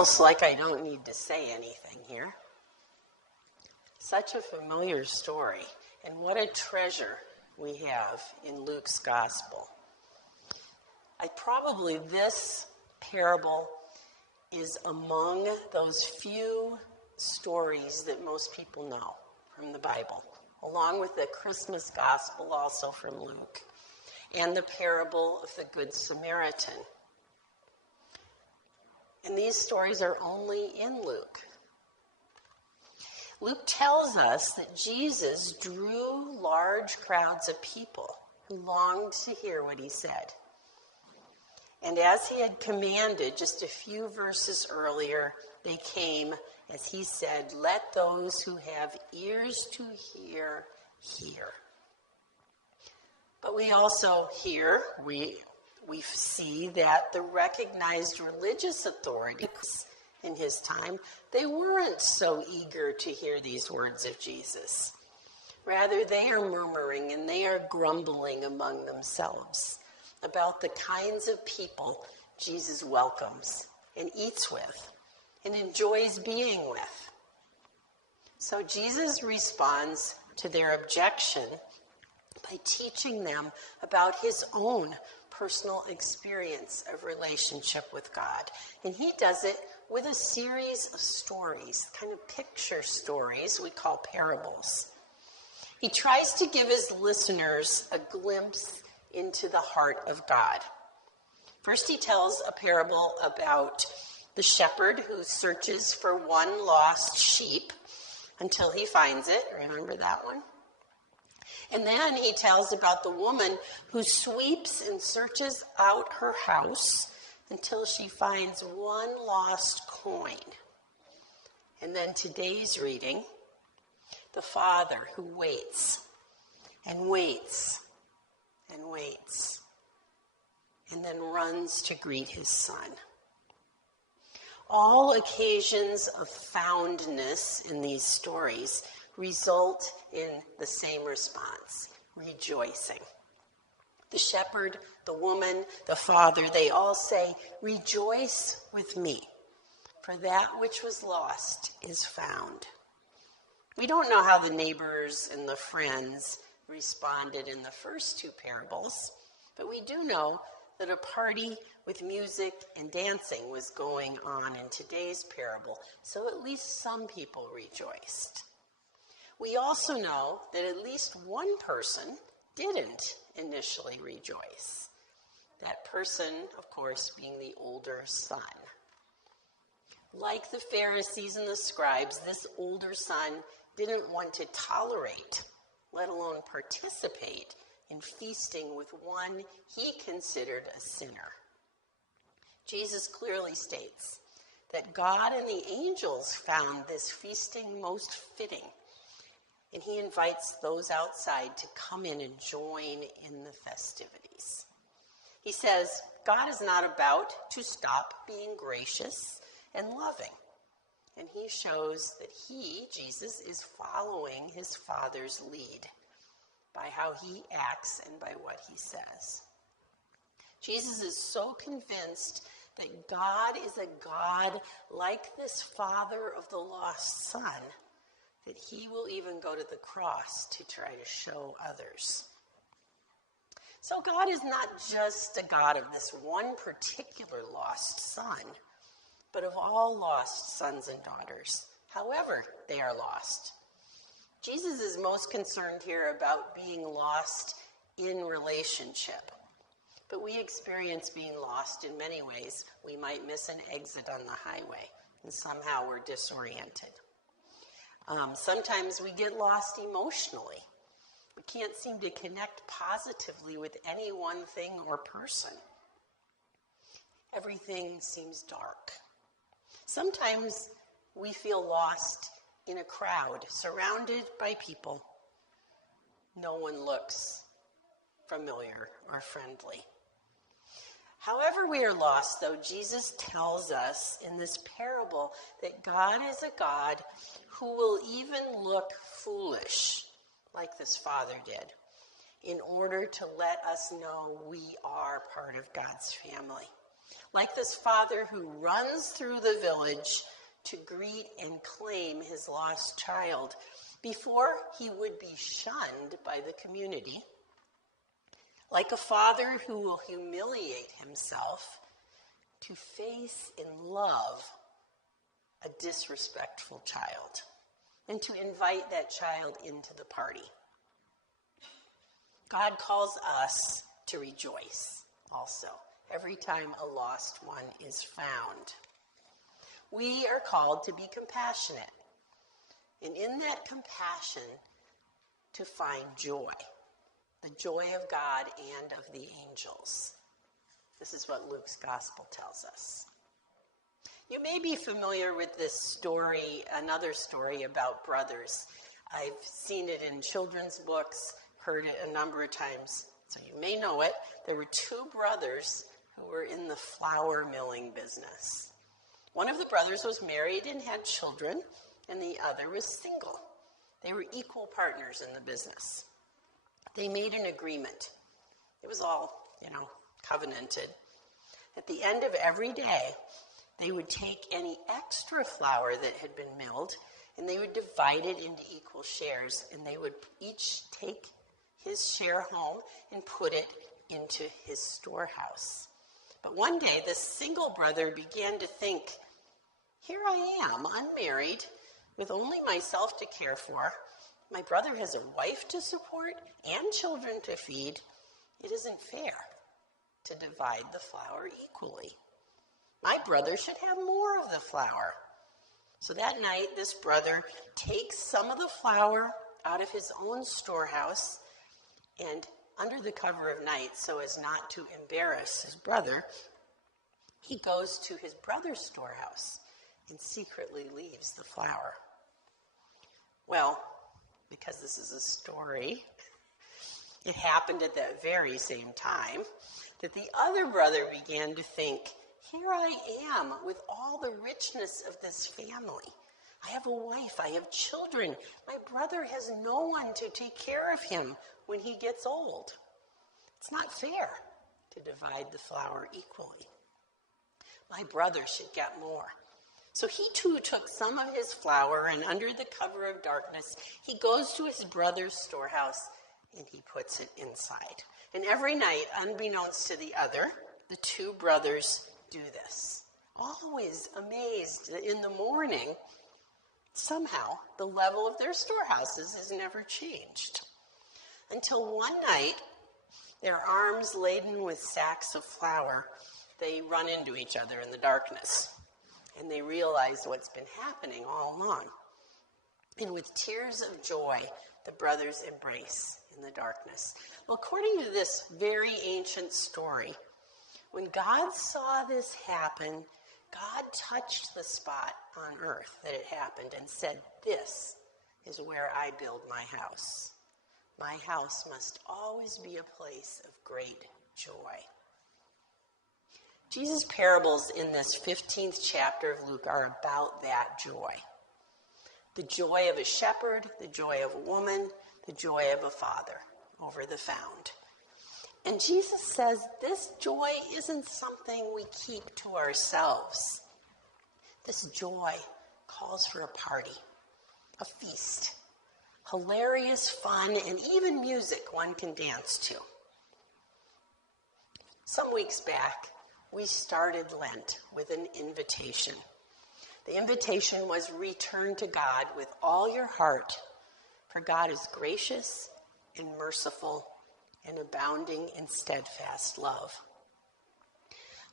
almost like I don't need to say anything here. Such a familiar story, and what a treasure we have in Luke's gospel. This parable is among those few stories that most people know from the Bible, along with the Christmas gospel also from Luke, and the parable of the Good Samaritan. And these stories are only in Luke. Luke tells us that Jesus drew large crowds of people who longed to hear what he said. And as he had commanded just a few verses earlier, they came, as he said, "Let those who have ears to hear, hear." But we also hear, we see that the recognized religious authorities in his time, they weren't so eager to hear these words of Jesus. Rather, they are murmuring and they are grumbling among themselves about the kinds of people Jesus welcomes and eats with and enjoys being with. So Jesus responds to their objection by teaching them about his own personal experience of relationship with God. And he does it with a series of stories, kind of picture stories we call parables. He tries to give his listeners a glimpse into the heart of God. First, he tells a parable about the shepherd who searches for one lost sheep until he finds it. Remember that one? And then he tells about the woman who sweeps and searches out her house until she finds one lost coin. And then today's reading, the father who waits and waits and waits and then runs to greet his son. All occasions of foundness in these stories result in the same response, rejoicing. The shepherd, the woman, the father, they all say, "Rejoice with me, for that which was lost is found." We don't know how the neighbors and the friends responded in the first two parables, but we do know that a party with music and dancing was going on in today's parable, so at least some people rejoiced. We also know that at least one person didn't initially rejoice. That person, of course, being the older son. Like the Pharisees and the scribes, this older son didn't want to tolerate, let alone participate, in feasting with one he considered a sinner. Jesus clearly states that God and the angels found this feasting most fitting, and he invites those outside to come in and join in the festivities. He says, God is not about to stop being gracious and loving. And he shows that he, Jesus, is following his Father's lead by how he acts and by what he says. Jesus is so convinced that God is a God like this father of the lost son that he will even go to the cross to try to show others. So God is not just a God of this one particular lost son, but of all lost sons and daughters, however they are lost. Jesus is most concerned here about being lost in relationship. But we experience being lost in many ways. We might miss an exit on the highway, and somehow we're disoriented. Sometimes we get lost emotionally. We can't seem to connect positively with any one thing or person. Everything seems dark. Sometimes we feel lost in a crowd, surrounded by people. No one looks familiar or friendly. However we are lost, though, Jesus tells us in this parable that God is a God who will even look foolish, like this father did, in order to let us know we are part of God's family. Like this father who runs through the village to greet and claim his lost child before he would be shunned by the community. Like a father who will humiliate himself to face in love a disrespectful child and to invite that child into the party. God calls us to rejoice also every time a lost one is found. We are called to be compassionate, and in that compassion to find joy, the joy of God and of the angels. This is what Luke's gospel tells us. You may be familiar with this story, another story about brothers. I've seen it in children's books, heard it a number of times, so you may know it. There were two brothers who were in the flour milling business. One of the brothers was married and had children, and the other was single. They were equal partners in the business. They made an agreement. It was all, covenanted. At the end of every day, they would take any extra flour that had been milled, and they would divide it into equal shares, and they would each take his share home and put it into his storehouse. But one day, this single brother began to think, here I am, unmarried, with only myself to care for. My brother has a wife to support and children to feed. It isn't fair to divide the flour equally. My brother should have more of the flour. So that night, this brother takes some of the flour out of his own storehouse, and under the cover of night, so as not to embarrass his brother, he goes to his brother's storehouse and secretly leaves the flour. Well, because this is a story, it happened at that very same time that the other brother began to think, here I am with all the richness of this family. I have a wife, I have children. My brother has no one to take care of him when he gets old. It's not fair to divide the flour equally. My brother should get more. So he too took some of his flour, and under the cover of darkness, he goes to his brother's storehouse and he puts it inside. And every night, unbeknownst to the other, the two brothers do this. Always amazed that in the morning, somehow the level of their storehouses is never changed. Until one night, their arms laden with sacks of flour, they run into each other in the darkness. And they realize what's been happening all along. And with tears of joy, the brothers embrace in the darkness. Well, according to this very ancient story, when God saw this happen, God touched the spot on earth that it happened and said, this is where I build my house. My house must always be a place of great joy. Jesus' parables in this 15th chapter of Luke are about that joy. The joy of a shepherd, the joy of a woman, the joy of a father over the found. And Jesus says this joy isn't something we keep to ourselves. This joy calls for a party, a feast, hilarious fun, and even music one can dance to. Some weeks back, we started Lent with an invitation. The invitation was return to God with all your heart, for God is gracious and merciful and abounding in steadfast love.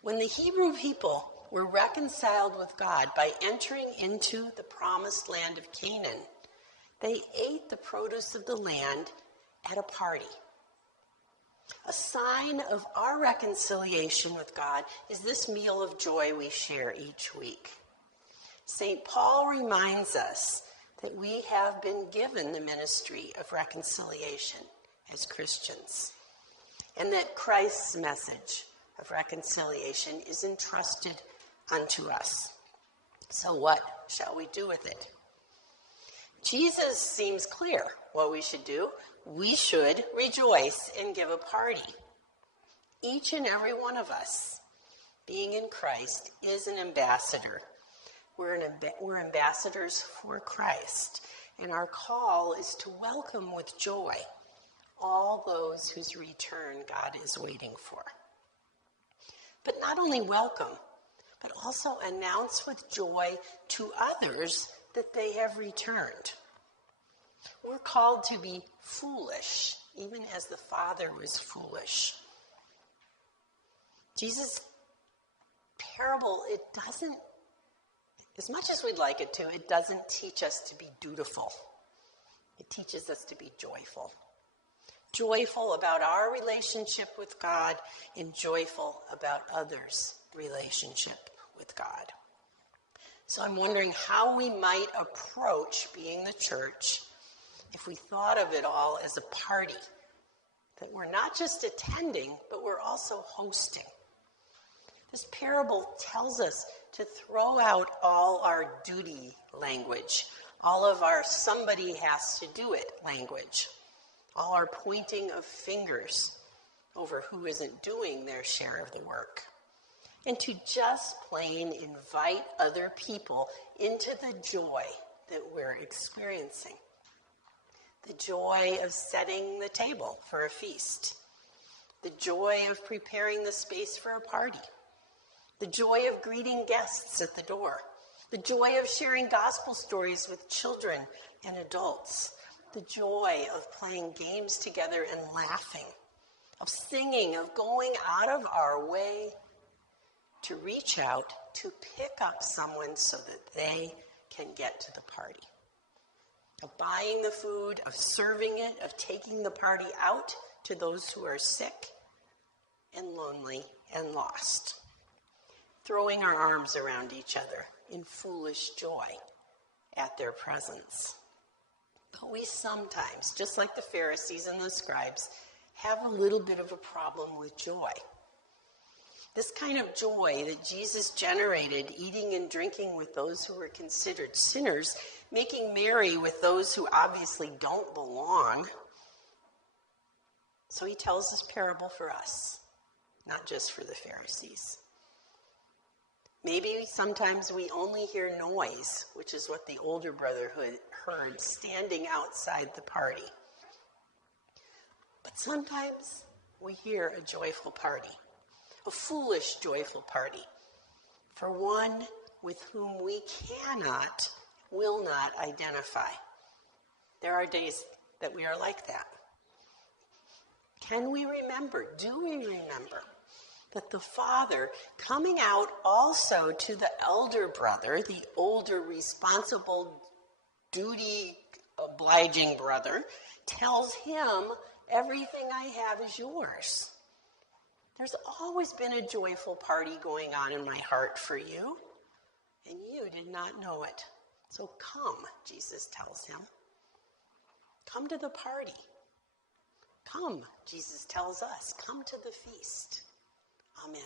When the Hebrew people were reconciled with God by entering into the promised land of Canaan, they ate the produce of the land at a party. A sign of our reconciliation with God is this meal of joy we share each week. St. Paul reminds us that we have been given the ministry of reconciliation as Christians, and that Christ's message of reconciliation is entrusted unto us. So what shall we do with it? Jesus seems clear what we should do. We should rejoice and give a party. Each and every one of us being in Christ is an ambassador. We're ambassadors for Christ, and our call is to welcome with joy all those whose return God is waiting for. But not only welcome, but also announce with joy to others that they have returned. We're called to be foolish, even as the Father was foolish. Jesus' parable, it doesn't, as much as we'd like it to, it doesn't teach us to be dutiful. It teaches us to be joyful. Joyful about our relationship with God and joyful about others' relationship with God. So I'm wondering how we might approach being the church if we thought of it all as a party, that we're not just attending, but we're also hosting. This parable tells us to throw out all our duty language, all of our somebody has to do it language, all our pointing of fingers over who isn't doing their share of the work, and to just plain invite other people into the joy that we're experiencing. The joy of setting the table for a feast, the joy of preparing the space for a party, the joy of greeting guests at the door, the joy of sharing gospel stories with children and adults, the joy of playing games together and laughing, of singing, of going out of our way to reach out to pick up someone so that they can get to the party, of buying the food, of serving it, of taking the party out to those who are sick and lonely and lost, throwing our arms around each other in foolish joy at their presence. But we sometimes, just like the Pharisees and the scribes, have a little bit of a problem with joy. This kind of joy that Jesus generated, eating and drinking with those who were considered sinners, making merry with those who obviously don't belong. So he tells this parable for us, not just for the Pharisees. Maybe sometimes we only hear noise, which is what the older brother heard standing outside the party. But sometimes we hear a joyful party, a foolish joyful party, for one with whom we will not identify. There are days that we are like that. Can we remember, do we remember, that the Father, coming out also to the elder brother, the older, responsible, duty-obliging brother, tells him, everything I have is yours. There's always been a joyful party going on in my heart for you, and you did not know it. So come, Jesus tells him. Come to the party. Come, Jesus tells us. Come to the feast. Amen.